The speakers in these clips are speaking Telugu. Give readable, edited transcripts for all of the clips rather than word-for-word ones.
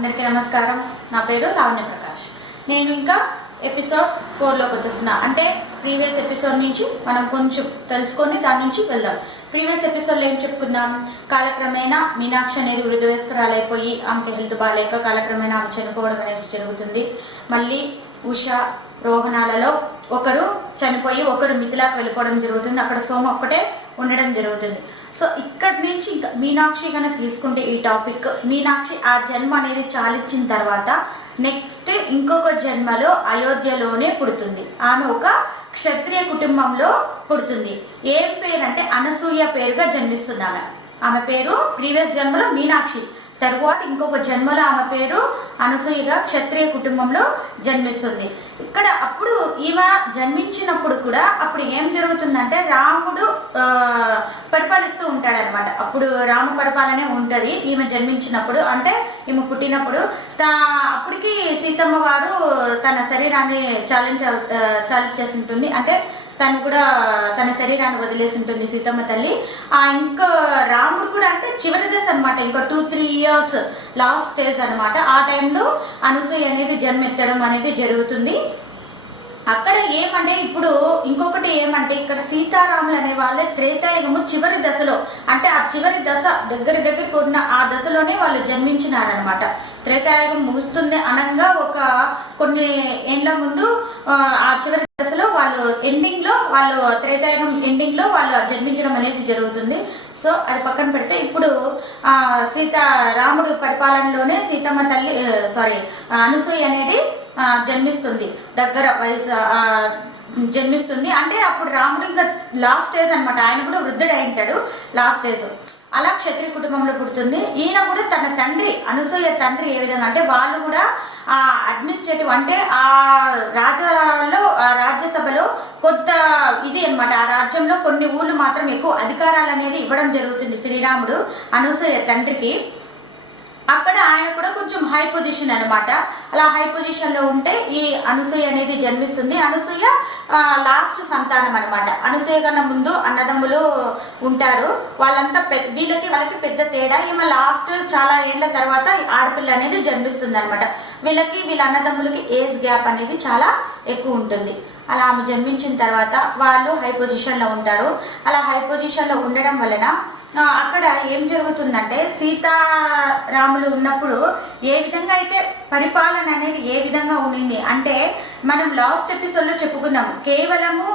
అందరికీ నమస్కారం. నా పేరు లావణ్య ప్రకాష్. నేను ఇంకా ఎపిసోడ్ 4లోకి వచ్చేస్తున్నా. అంటే ప్రీవియస్ ఎపిసోడ్ నుంచి మనం కొంచెం తెలుసుకొని దాని నుంచి వెళ్దాం. ప్రీవియస్ ఎపిసోడ్లో ఏం చెప్పుకుందాం, కాలక్రమేణా మీనాక్షి అనేది వృద్ధవయస్కరాలైపోయి ఆమెకి హెల్త్ బాగాలేక కాలక్రమేణా ఆమె చనిపోవడం అనేది జరుగుతుంది. మళ్ళీ ఉషా రోహణాలలో ఒకరు చనిపోయి ఒకరు మిథిలాకు వెళ్ళిపోవడం జరుగుతుంది. అక్కడ సోమ ఒక్కటే ఉండడం జరుగుతుంది. సో ఇక్కడి నుంచి ఇంకా మీనాక్షి కనుక తీసుకుంటే ఈ టాపిక్, మీనాక్షి ఆ జన్మ అనేది చాలించిన తర్వాత నెక్స్ట్ ఇంకొక జన్మలో అయోధ్యలోనే పుడుతుంది. ఆమె ఒక క్షత్రియ కుటుంబంలో పుడుతుంది. ఏం పేరు అంటే అనసూయ పేరుగా జన్మిస్తుంది. ఆమె పేరు ప్రీవియస్ జన్మలో మీనాక్షి, తరువాత ఇంకొక జన్మలో ఆమె పేరు అనసూయగా క్షత్రియ కుటుంబంలో జన్మిస్తుంది. ఇక్కడ అప్పుడు ఈమె జన్మించినప్పుడు కూడా అప్పుడు ఏం జరుగుతుందంటే రాముడు పరిపాలిస్తూ ఉంటాడనమాట. అప్పుడు రామ పరిపాలనే ఉంటుంది ఈమె జన్మించినప్పుడు, అంటే ఈమె పుట్టినప్పుడు. అప్పటికి సీతమ్మ వారు తన శరీరాన్ని చాలించేసి ఉంటుంది. అంటే తను కూడా తన శరీరాన్ని వదిలేసి ఉంటుంది సీతమ్మ తల్లి. ఇంకా రాముడు కూడా అంటే చివరి దశ అనమాట, ఇంకా 2-3 years లాస్ట్ స్టేజ్ అనమాట. ఆ టైంలో అనసూయ అనేది జన్మెత్తడం అనేది జరుగుతుంది. అక్కడ ఏమంటే ఇప్పుడు ఇంకొకటి ఏమంటే ఇక్కడ సీతారాములు అనే వాళ్ళే త్రేతాయుగము చివరి దశలో, అంటే ఆ చివరి దశ దగ్గరికి ఉన్న ఆ దశలోనే వాళ్ళు జన్మించినారనమాట. త్రేతాయుగం ముగుస్తుంది అనగా ఒక కొన్ని ఏండ్ల ముందు ఆ చివరి దశలో వాళ్ళు ఎండింగ్ లో, వాళ్ళు త్రేతాయుగం ఎండింగ్ లో వాళ్ళు జన్మించడం అనేది జరుగుతుంది. సో అది పక్కన పెడితే ఇప్పుడు రాముడు పరిపాలనలోనే సీతమ్మ తల్లి అనసూయ అనేది జన్మిస్తుంది, దగ్గర వయసు జన్మిస్తుంది. అంటే అప్పుడు రాముడు ఇంకా లాస్ట్ స్టేజ్ అనమాట, ఆయన కూడా వృద్ధుడు అయి ఉంటాడు లాస్ట్ స్టేజ్. అలా క్షత్రియ కుటుంబంలో పుడుతుంది. ఈయన కూడా తన తండ్రి అనసూయ తండ్రి ఏ విధంగా అంటే వాళ్ళు కూడా ఆ అడ్మినిస్ట్రేటివ్, అంటే ఆ రాజ్యసభలో కొత్త ఇది అనమాట. ఆ రాజ్యంలో కొన్ని ఊళ్ళు మాత్రం ఎక్కువ అధికారాలు అనేది ఇవ్వడం జరుగుతుంది శ్రీరాముడు అనసూయ తండ్రికి. అక్కడ ఆయన కూడా కొంచెం హై పొజిషన్ అనమాట. అలా హై పొజిషన్ లో ఉంటే ఈ అనసూయ అనేది జన్మిస్తుంది. అనసూయ లాస్ట్ సంతానం అనమాట. అనసూయ కన్నా ముందు అన్నదమ్ములు ఉంటారు, వాళ్ళంతా వాళ్ళకి పెద్ద తేడా. ఈమె లాస్ట్ చాలా ఏళ్ల తర్వాత ఆడపిల్ల అనేది జన్మిస్తుంది అనమాట. వీళ్ళ అన్నదమ్ములకి ఏజ్ గ్యాప్ అనేది చాలా ఎక్కువ ఉంటుంది. అలా ఆమె జన్మించిన తర్వాత వాళ్ళు హై పొజిషన్ లో ఉంటారు. అలా హై పొజిషన్ లో ఉండడం వలన అక్కడ ఏం జరుగుతుందంటే సీతారాములు ఉన్నప్పుడు ఏ విధంగా అయితే పరిపాలన అనేది ఏ విధంగా ఉండింది అంటే మనం లాస్ట్ ఎపిసోడ్లో చెప్పుకున్నాం. కేవలము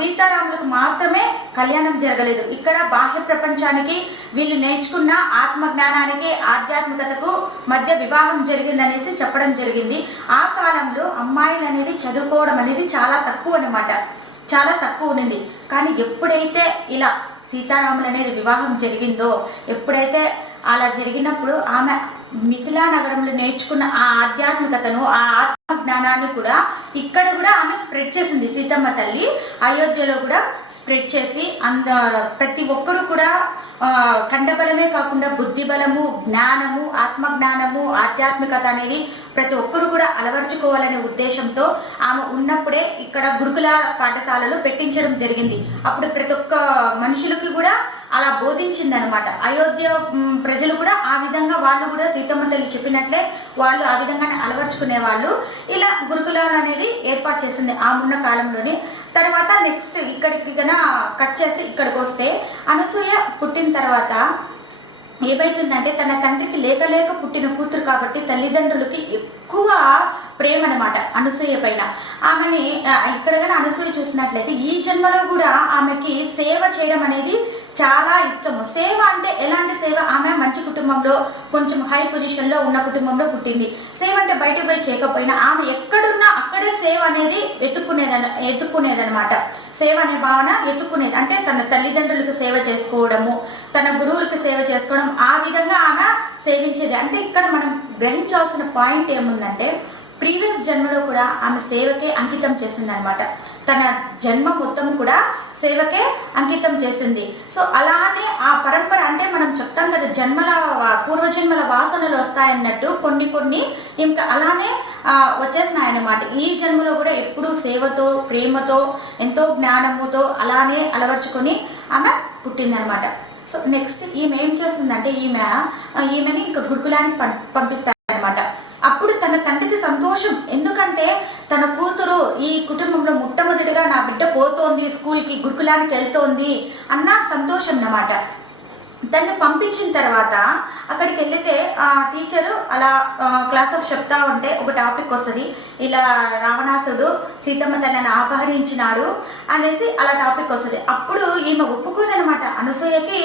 సీతారాములకు మాత్రమే కళ్యాణం జరగలేదు. ఇక్కడ బాహ్య ప్రపంచానికి వీళ్ళు నేర్చుకున్న ఆత్మజ్ఞానానికి ఆధ్యాత్మికతకు మధ్య వివాహం జరిగిందనేసి చెప్పడం జరిగింది. ఆ కాలంలో అమ్మాయిలు అనేది చదువుకోవడం అనేది చాలా తక్కువ అనమాట, చాలా తక్కువ ఉండింది. కానీ ఎప్పుడైతే ఇలా సీతారాములు అనేది వివాహం జరిగిందో, ఎప్పుడైతే అలా జరిగినప్పుడు ఆమె మిథిలా నగరంలో నేర్చుకున్న ఆ ఆధ్యాత్మికతను, ఆ ఆత్మ జ్ఞానాన్ని కూడా ఇక్కడ కూడా ఆమె స్ప్రెడ్ చేసింది సీతమ్మ తల్లి. అయోధ్యలో కూడా స్ప్రెడ్ చేసి ప్రతి ఒక్కరు కూడా కండబలమే కాకుండా బుద్ధి బలము, జ్ఞానము, ఆత్మజ్ఞానము, ఆధ్యాత్మికత అనేది ప్రతి ఒక్కరు కూడా అలవర్చుకోవాలనే ఉద్దేశంతో ఆమె ఉన్నప్పుడే ఇక్కడ గురుకుల పాఠశాలలో పెట్టించడం జరిగింది. అప్పుడు ప్రతి ఒక్క మనుషులకి కూడా అలా బోధించింది అనమాట. అయోధ్య ప్రజలు కూడా ఆ విధంగా వాళ్ళు కూడా సీతమ్మ తల్లి చెప్పినట్లే వాళ్ళు ఆ విధంగానే అలవర్చుకునే వాళ్ళు. ఇలా గురుకులాలు అనేది ఏర్పాటు చేసింది ఆ ఉన్న కాలంలోనే. తర్వాత నెక్స్ట్ ఇక్కడికి కట్ చేసి ఇక్కడికి వస్తే అనసూయ పుట్టిన తర్వాత ఏమైతుందంటే తన తండ్రికి లేక పుట్టిన కూతురు కాబట్టి తల్లిదండ్రులకి ఎక్కువ ప్రేమ అనమాట అనసూయ పైన. ఆమెని ఇక్కడ అనసూయ చూసినట్లయితే ఈ జన్మలో కూడా ఆమెకి సేవ చేయడం అనేది చాలా ఇష్టము. సేవ అంటే ఎలాంటి సేవ, ఆమె మంచి కుటుంబంలో కొంచెం హై పొజిషన్ లో ఉన్న కుటుంబంలో పుట్టింది. సేవ అంటే బయటకు పోయి చేయకపోయినా ఆమె ఎక్కడున్నా అక్కడే సేవ అనేది ఎత్తుకునేదనమాట. సేవ అనే భావన ఎత్తుకునేది అంటే తన తల్లిదండ్రులకు సేవ చేసుకోవడము, తన గురువులకు సేవ చేసుకోవడం, ఆ విధంగా ఆమె సేవించేది. అంటే ఇక్కడ మనం గ్రహించాల్సిన పాయింట్ ఏముందంటే ప్రీవియస్ జన్మలో కూడా ఆమె సేవకే అంకితం చేసింది అనమాట. తన జన్మ మొత్తం కూడా సేవకే అంకితం చేసింది. సో అలానే ఆ పరంపర అంటే మనం చెప్తాం కదా, పూర్వజన్మల వాసనలు వస్తాయన్నట్టు కొన్ని ఇంకా అలానే వచ్చేసినాయన్నమాట. ఈ జన్మలో కూడా ఎప్పుడూ సేవతో, ప్రేమతో, ఎంతో జ్ఞానముతో అలానే అలవర్చుకొని ఆమె పుట్టిందనమాట. సో నెక్స్ట్ ఈమె ఏం చేస్తుందంటే ఈమెని ఇంకా గురుకులానికి పంపిస్తారు. తన తండ్రికి సంతోషం. ఎందుకంటే తన కూతురు ఈ కుటుంబంలో మొట్టమొదటిగా నా బిడ్డ పోతోంది, స్కూల్కి గురుకులానికి వెళ్తోంది అన్న సంతోషం అన్నమాట. తను పంపించిన తర్వాత అక్కడికి వెళ్తే ఆ టీచరు అలా క్లాసెస్ చెప్తా ఉంటే ఒక టాపిక్ వస్తుంది, ఇలా రావణాసుడు సీతమ్మ తల్లిని అపహరించినాడు అనేసి అలా టాపిక్ వస్తుంది. అప్పుడు ఈమె ఒప్పుకోదనమాట. అనసూయకి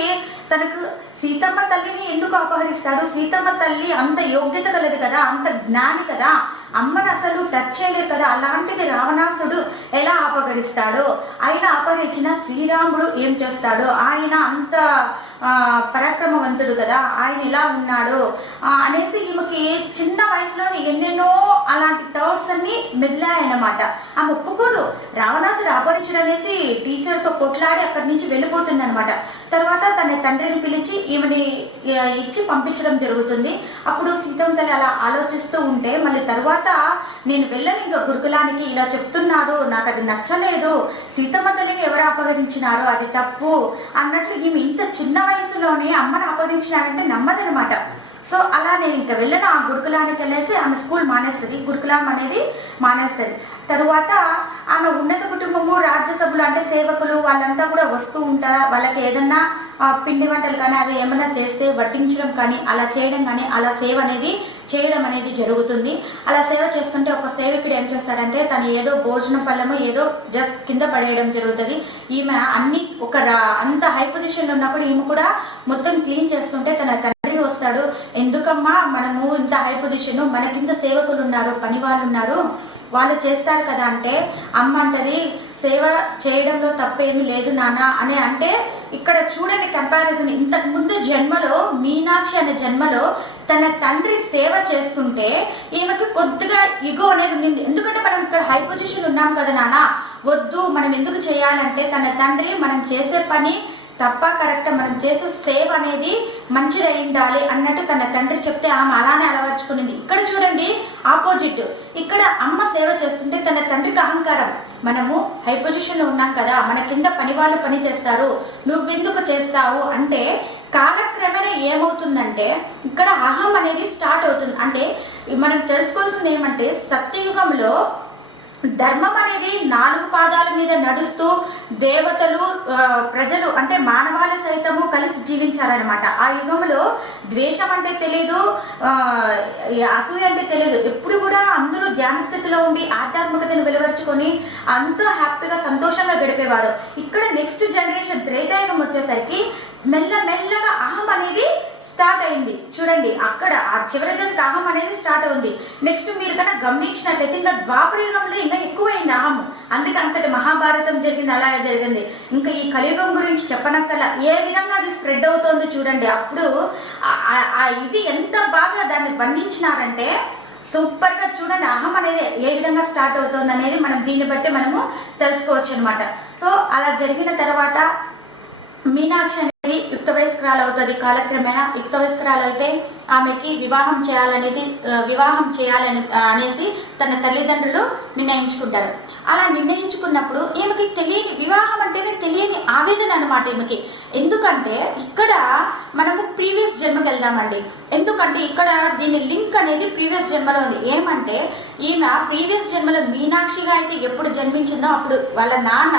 తనకు సీతమ్మ తల్లిని ఎందుకు అపహరిస్తాడు, సీతమ్మ తల్లి అంత యోగ్యత కలదు కదా, అంత జ్ఞాని కదా, అమ్మని అసలు టచ్ చేయలేరు కదా, అలాంటిది రావణాసుడు ఎలా అపహరిస్తాడు, ఆయన అపహరించిన శ్రీరాముడు ఏం చేస్తాడు, ఆయన అంత పరాక్రమవంతుడు కదా, ఆయన ఎలా ఉన్నాడు అనేసి ఈమెకి చిన్న వయసులోని ఎన్నెన్నో అలాంటి థాట్స్ అన్ని మెదిలాయన్నమాట. ఆమె ఒప్పుకోదు. రావణాసుడు అపహరించడం అనేసి టీచర్తో కొట్లాడి అక్కడి నుంచి వెళ్ళిపోతుంది అనమాట. తర్వాత తన తండ్రిని పిలిచి ఈమెని ఇచ్చి పంపించడం జరుగుతుంది. అప్పుడు సీతమ్మ తల్లి అలా ఆలోచిస్తూ ఉంటే మళ్ళీ తర్వాత నేను వెళ్ళను ఇంకా గురుకులానికి, ఇలా చెప్తున్నాడు, నాకు అది నచ్చలేదు, సీతమ్మ తల్లిని ఎవరు అపహరించినారో అది తప్పు అన్నట్లు ఈమె ఇంత చిన్న వయసులోనే అమ్మను అపహరించినారంటే నమ్మదనమాట. సో అలా నేను ఇంకా వెళ్ళను ఆ గురుకులానికి వెళ్ళేసి ఆమె స్కూల్ మానేస్తుంది, గురుకులం అనేది మానేస్తుంది. తరువాత ఆమె ఉన్నత కుటుంబము, రాజ్యసభలు అంటే సేవకులు వాళ్ళంతా కూడా వస్తూ ఉంటారు. వాళ్ళకి ఏదన్నా పిండి వంటలు కానీ అది ఏమైనా చేస్తే వడ్డించడం కానీ అలా చేయడం కానీ అలా సేవ అనేది చేయడం అనేది జరుగుతుంది. అలా సేవ చేస్తుంటే ఒక సేవకుడు ఏం చేస్తాడంటే తను ఏదో భోజనం పళ్ళము ఏదో జస్ట్ కింద పడేయడం జరుగుతుంది. ఈమె అన్ని అంత హై పొజిషన్లో ఉన్నప్పుడు ఈమె కూడా మొత్తం క్లీన్ చేస్తుంటే తన తండ్రి వస్తాడు. ఎందుకమ్మా మనము ఇంత హై పొజిషన్, మన కింద సేవకులు ఉన్నారు, పని వాళ్ళు ఉన్నారు, వాళ్ళు చేస్తారు కదా అంటే అమ్మ అంటది సేవ చేయడంలో తప్పేమీ లేదు నాన్న అని. అంటే ఇక్కడ చూడండి కంపారిజన్. ఇంతకు ముందు జన్మలో మీనాక్షి అనే జన్మలో తన తండ్రి సేవ చేసుకుంటే ఈమెకి కొద్దిగా ఇగో అనేది ఉంది. ఎందుకంటే మనం ఇక్కడ హై పొజిషన్ ఉన్నాం కదా నాన్న, వద్దు మనం ఎందుకు చేయాలంటే తన తండ్రి మనం చేసే పని తప్ప కరెక్ట్, మనం చేసే సేవ అనేది మంచిది అయి ఉండాలి అన్నట్టు తన తండ్రి చెప్తే ఆమె అలానే అలవర్చుకునింది. ఇక్కడ చూడండి ఆపోజిట్. ఇక్కడ అమ్మ సేవ చేస్తుంటే తన తండ్రికి అహంకారం, మనము హై పొజిషన్లో ఉన్నాం కదా, మన కింద పని వాళ్ళు పని చేస్తారు, నువ్వెందుకు చేస్తావు అంటే కాలక్రమేణా ఏమవుతుందంటే ఇక్కడ అహం అనేది స్టార్ట్ అవుతుంది. అంటే మనం తెలుసుకోవాల్సింది ఏమంటే సత్యయుగంలో ధర్మం అనేది 4 పాదాల మీద నడుస్తూ దేవతలు ప్రజలు అంటే మానవాళి సైతము కలిసి జీవించారనమాట. ఆ యుగంలో ద్వేషం అంటే తెలియదు, అసూయ అంటే తెలియదు. ఎప్పుడు కూడా అందరూ ధ్యాన స్థితిలో ఉండి ఆధ్యాత్మికతను వెలువరుచుకొని అంతా హ్యాపీగా సంతోషంగా గడిపేవారు. ఇక్కడ నెక్స్ట్ జనరేషన్ త్రేతాయుగం వచ్చేసరికి మెల్లగా అహం అనేది స్టార్ట్ అయింది. చూడండి అక్కడ ఆ చివరి దశ అహం అనేది స్టార్ట్ అవుతుంది. నెక్స్ట్ మీరు కన్నా గమనించినట్లయితే ఇంకా ద్వాపరయుగంలో ఇంకా ఎక్కువైంది అహం. అందుకే అంతటి మహాభారతం జరిగింది, అలాగే జరిగింది. ఇంకా ఈ కలియుగం గురించి చెప్పనక్కల ఏ విధంగా అది స్ప్రెడ్ అవుతుందో చూడండి. అప్పుడు ఇది ఎంత బాగా దాన్ని వర్ణించినారంటే సూపర్ గా చూడండి. అహం అనేది ఏ విధంగా స్టార్ట్ అవుతుంది అనేది మనం దీన్ని బట్టి మనము తెలుసుకోవచ్చు అనమాట. సో అలా జరిగిన తర్వాత మీనాక్షి అనేది యుక్త వయస్కురాలు అవుతుంది. కాలక్రమేణా యుక్త వయస్కురాలు అయితే ఆమెకి వివాహం చేయాలని అనేసి తన తల్లిదండ్రులు నిర్ణయించుకుంటారు. అలా నిర్ణయించుకున్నప్పుడు ఈమెకి తెలియని వివాహం అంటేనే తెలియని ఆవేదన అనమాట ఈమెకి. ఎందుకంటే ఇక్కడ మనము ప్రీవియస్ జన్మకి వెళ్దామండి. ఎందుకంటే ఇక్కడ దీని లింక్ అనేది ప్రీవియస్ జన్మలో ఉంది. ఏమంటే ఈమె ప్రీవియస్ జన్మలో మీనాక్షిగా అయితే ఎప్పుడు జన్మించిందో అప్పుడు వాళ్ళ నాన్న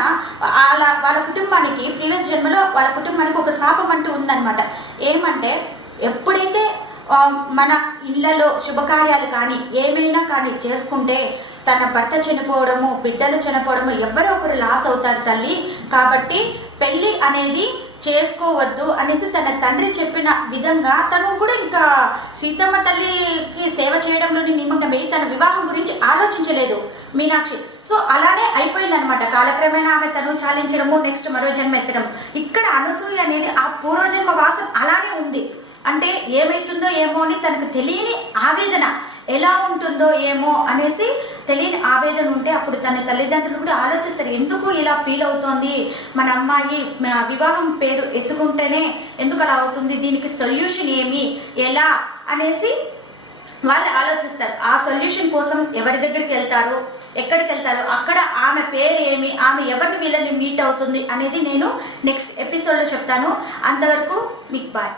వాళ్ళ కుటుంబానికి ప్రీవియస్ జన్మలో వాళ్ళ కుటుంబానికి ఒక శాపం అంటూ ఉందన్నమాట. ఏమంటే ఎప్పుడైతే మన ఇళ్లలో శుభకార్యాలు కానీ ఏమైనా కానీ చేసుకుంటే తన భర్త చనిపోవడము, బిడ్డలు చనిపోవడము, ఎవరో ఒకరు లాస్ అవుతారు తల్లి, కాబట్టి పెళ్లి అనేది చేసుకోవద్దు అనేసి తన తండ్రి చెప్పిన విధంగా తను కూడా ఇంకా సీతమ్మ తల్లికి సేవ చేయడంలో నిమగ్నమై తన వివాహం గురించి ఆలోచించలేదు మీనాక్షి. సో అలానే అయిపోయింది అనమాట. కాలక్రమేణా ఆమె తను చాలించడము, నెక్స్ట్ మరో జన్మ ఎత్తడం. ఇక్కడ అనసూయ అనేది ఆ పూర్వజన్మ వాసన అలానే ఉంది. అంటే ఏమైతుందో ఏమో అని తనకు తెలియని ఆవేదన, ఎలా ఉంటుందో ఏమో అనేసి తెలియని ఆవేదన ఉంటే అప్పుడు తన తల్లిదండ్రులు కూడా ఆలోచిస్తారు, ఎందుకు ఇలా ఫీల్ అవుతోంది మన అమ్మాయి, వివాహం పేరు ఎత్తుకుంటేనే ఎందుకు అలా అవుతుంది, దీనికి సొల్యూషన్ ఏమి, ఎలా అనేసి వాళ్ళు ఆలోచిస్తారు. ఆ సొల్యూషన్ కోసం ఎవరి దగ్గరికి వెళ్తారు, ఎక్కడికి వెళ్తారు, అక్కడ ఆమె పేరు ఏమి, ఆమె ఎవరిని వీళ్ళని మీట్ అవుతుంది అనేది నేను నెక్స్ట్ ఎపిసోడ్లో చెప్తాను. అంతవరకు మీకు బాయ్.